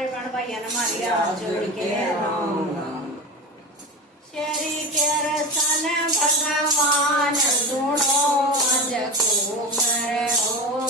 મારે ભાણભાઈ અને મારી હાથ જોડી કે રામ રામ શેરી કેરસન ભગવાન સુણો અજ કો કરે ઓ